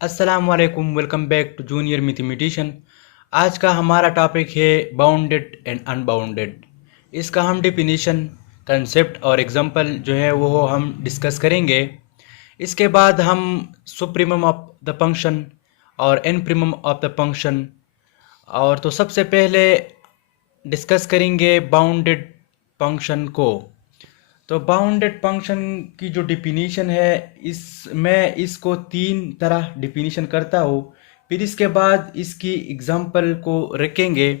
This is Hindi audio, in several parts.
अस्सलाम वालेकुम, welcome back to junior mathematician. आज का हमारा टॉपिक है बाउंडेड एंड अनबाउंडेड। इसका हम डिफिनीशन, कंसेप्ट और एग्जांपल जो है वो हम डिस्कस करेंगे। इसके बाद हम सुप्रीमम ऑफ द फंक्शन और एन प्रीमम ऑफ द फंक्शन, और तो सबसे पहले डिस्कस करेंगे बाउंडेड फंक्शन को। तो बाउंडेड फंक्शन की जो डिफिनीशन है, इस मैं इसको तीन तरह डिफिनीशन करता हूँ, फिर इसके बाद इसकी एग्जांपल को रखेंगे।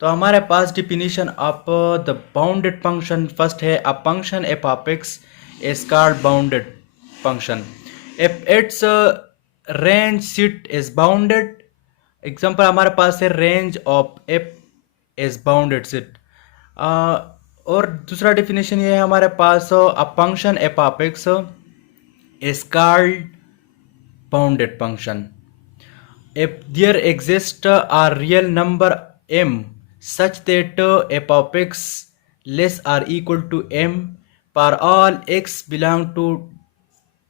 तो हमारे पास definition of the bounded function first है, a function f of x is called bounded function if its range set is bounded. Example हमारे पास है range of f is bounded set. और दूसरा डेफिनेशन ये है हमारे पास, a function f of x is called bounded function if there exists a real number m such that f of x less or equal to m for all x belong to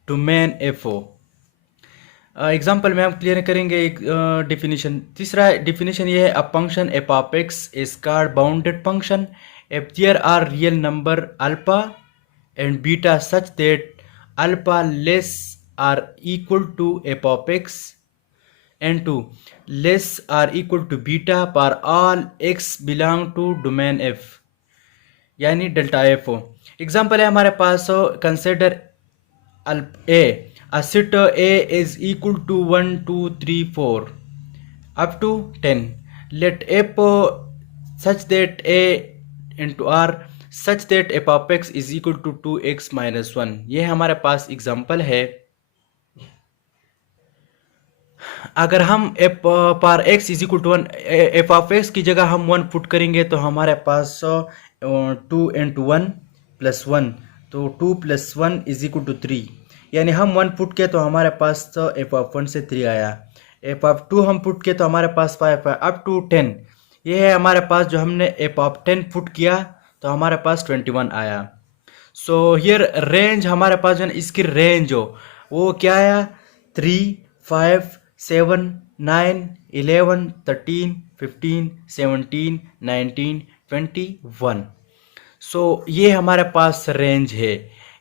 domain fo। Example में हम क्लियर करेंगे एक डिफिनीशन। तीसरा डिफिनीशन ये है, a function f of x is called bounded function if there are real number alpha and beta such that alpha less or equal to f of x and to less or equal to beta for all x belong to domain f, यानी डेल्टा एफ। एग्जाम्पल है हमारे पास, consider a a set A is equal to 1 2 3 4 up to 10, let f such that A into R such that f of x is equal to 2x minus 1। ये हमारे पास एग्जांपल है। अगर हम f पर x is equal to 1, f of x की जगह हम 1 पुट करेंगे तो हमारे पास 2 इंटू 1 प्लस 1, तो 2 प्लस 1 इज इक्वल टू 3, यानी हम 1 पुट किया तो हमारे पास तो एफ ऑफ 1 से 3 आया। एफ ऑफ 2 हम पुट किया तो हमारे पास 5 है, अप टू 10। ये है हमारे पास जो हमने एफ ऑफ 10 पुट किया तो हमारे पास 21 आया। सो हियर रेंज हमारे पास जो है इसकी रेंज हो वो क्या आया, 3 5 7 9 11 13 15 17 19 21। सो ये हमारे पास रेंज है,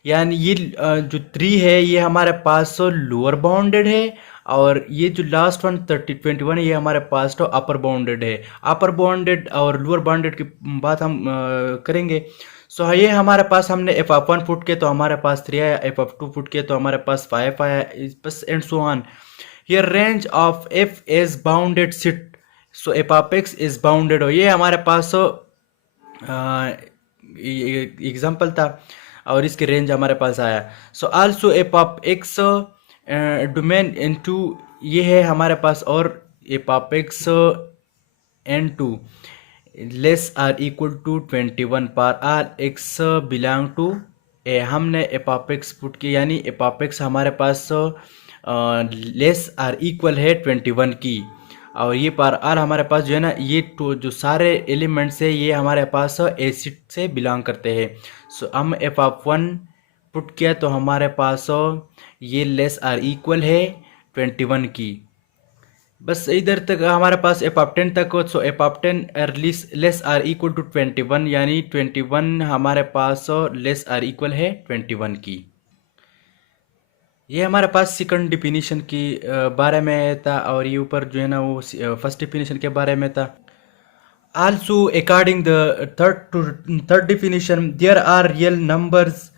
यानी ये जो 3 है ये हमारे पास लोअर बाउंडेड है, और ये जो लास्ट वन 21 है ये हमारे पास तो अपर बाउंडेड है। अपर बाउंडेड और लोअर बाउंडेड की बात हम करेंगे। सो ये हमारे पास हमने एफ ऑफ 1 पुट किया तो हमारे पास 3 आया, एफ ऑफ 2 पुट किया तो हमारे पास 5 आया, बस and so on. Here range of f is bounded set, so f of x is bounded हो, ये हमारे पास एग्जाम्पल था और इसकी रेंज हमारे पास आया। So also f of x domain into, ये है हमारे पास, और f of x and two less or equal to 21 for all x belong to A. हमने एफ ऑफ एक्स पुट किया, यानी एफ ऑफ एक्स हमारे पास लेस आर इक्वल है 21 की, और ये पर आर हमारे पास जो है ना, ये तो जो सारे एलिमेंट्स है ये हमारे पास एसिड से बिलोंग करते हैं। सो हम एफ ऑफ 1 पुट किया तो हमारे पास ये लेस आर इक्वल है 21 की, बस इधर तक हमारे पास एफ ऑफ 10 तक हो। So f of 10 less or equal to 21, यानी 21 हमारे पास लेस आर इक्वल है 21 की। ये हमारे पास सेकंड डिफिनीशन की बारे में था, और ये ऊपर जो है ना वो फर्स्ट डिफिनीशन के बारे में था। Also according the third definition, there are real numbers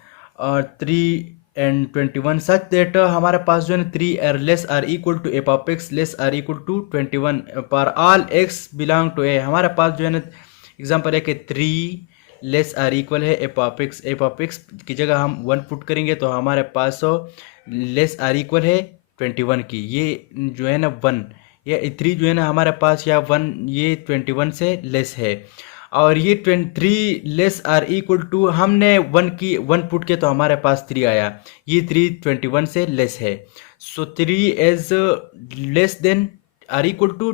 3 and 21 such that हमारे पास जो है 3 are less or equal to f of x less or equal to 21 for all x belong to A. हमारे पास जो है ना एग्जांपल है कि 3 लेस आर इक्वल है f of x, f of x की जगह हम 1 पुट करेंगे तो हमारे पास लेस आर इक्वल है 21 की, ये जो है ना 1, ये 3 जो है ना हमारे पास या 1 ये 21 से लेस है, और ये 23 लेस आर इक्वल टू हमने 1 पुट किया तो हमारे पास 3 आया, ये 3 21 से लेस है। So 3 is less than or equal to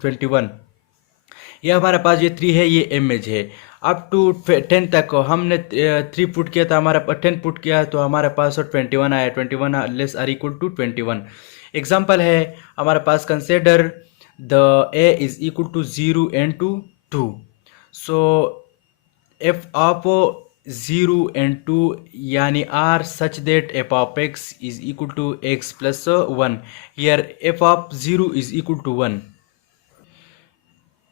21, ये हमारे पास ये 3 है, ये इमेज है। अप टू 10 तक हमने 3 पुट किया था, हमारे 10 पुट किया तो हमारे पास 21 आया, 21 less or equal to 21। Example है हमारे पास, consider the A is equal to 0 and to 2. So f of 0 and 2 यानी R such that f of x is equal to x plus 1. Here f of 0 is equal to 1.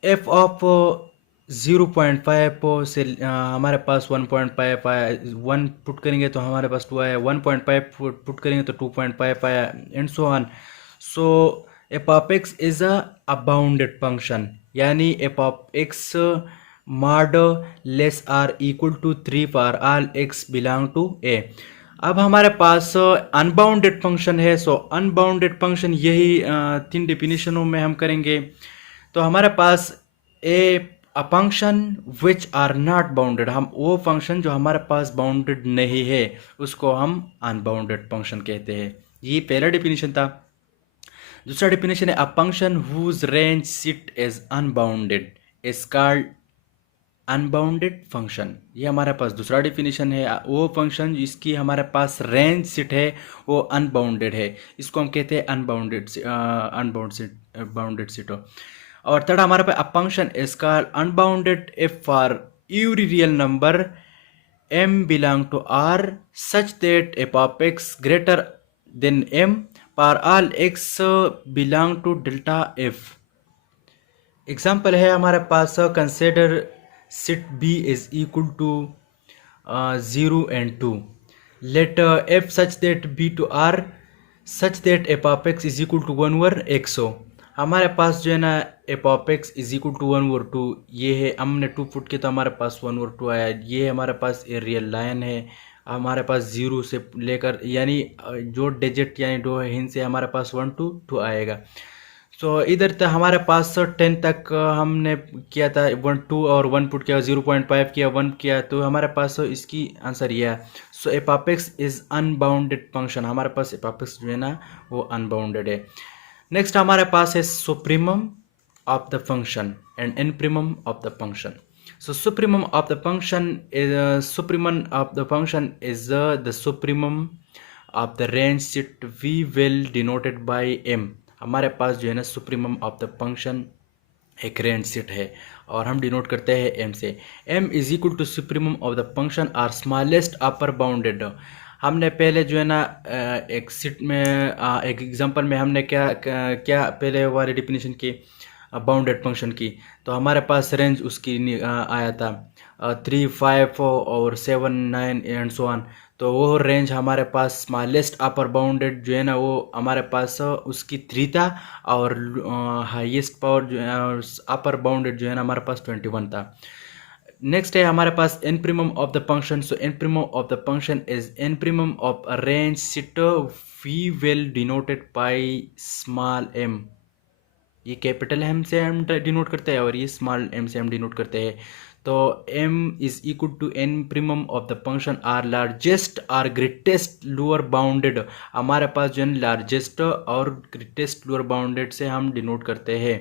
F of 0.5 से हमारे पास 1.5 आया. 1 पुट करेंगे तो हमारे पास 2 आया. 1.5 पुट करेंगे तो 2.5 आया, and so on. So f of x is a bounded function, यानी f of x mod less or equal to 3 for all x belong to A. अब हमारे पास अनबाउंडेड फंक्शन है. सो अनबाउंडेड फंक्शन यही 3 डेफिनेशनों में हम करेंगे. तो हमारे पास a function which are not bounded, हम वो फंक्शन जो हमारे पास बाउंडेड नहीं है उसको हम अनबाउंडेड फंक्शन कहते हैं. ये पहला डेफिनेशन था. दूसरा डेफिनेशन है, a function whose range sit as unbounded is called unbounded function. ये हमारे पास दूसरा डेफिनेशन है. वो फंक्शन जिसकी हमारे पास रेंज सिट है वो अनबाउंडेड है, इसको हम कहते हैं अनबाउंडेड सिट. और थर्ड हमारे पास, a function is called unbounded if for every real number m belong to r such that f of x greater than m for all x belong to delta f. Example है हमारे पास, consider set b is equal to 0 and 2. Let f such that b to r such that f of x is equal to 1 over x हो. हमारे पास जो है ना f of x is equal to 1 over 2, ये है. हमने 2 पुट किया तो हमारे पास 1 ओवर 2 आया. ये हमारे पास ये रियल लाइन है. हमारे पास 0 से लेकर यानी जो डिजिट यानी दो हिंद से हमारे पास 1 to 2 आएगा. सो इधर तक हमारे पास 10 तक हमने किया था. 1 2 और 1 पुट किया, 0.5 किया, 1 किया, तो हमारे पास इसकी आंसर ये है. So f of x is unbounded function. हमारे पास एफ ऑफ एक्स जो है ना वो अनबाउंडेड है. नेक्स्ट हमारे पास है supremum of the function and infimum of the function. So supremum of the function is the supremum of the range set we will denoted by m. हमारे पास जो है ना सुप्रीमम ऑफ द फंक्शन एक रेंज सेट है और हम डिनोट करते हैं m से. m is equal to supremum of the function or smallest upper bounded. हमने पहले जो है ना एक सेट में एक एग्जांपल में हमने क्या पहले वाली डेफिनेशन की बाउंडेड फंक्शन की, तो हमारे पास रेंज उसकी आया था 3 5 और 7 9 एंड सो ऑन. तो वो रेंज हमारे पास स्मॉलेस्ट अपर बाउंडेड जो है ना वो हमारे पास उसकी 3 था, और हाईएस्ट पावर जो अपर बाउंडेड जो है ना हमारे पास 21 था. नेक्स्ट है हमारे पास infimum of the function. So infimum of the function is infimum of a range set we will denoted by small m. ये कैपिटल m से हम डिनोट करते हैं और ये स्मॉल m से हम डिनोट करते हैं. तो m is equal to infimum of the function or largest और ग्रेटेस्ट लोअर बाउंडेड. हमारे पास जो है लार्जेस्ट और ग्रेटेस्ट लोअर बाउंडेड से हम डिनोट करते हैं.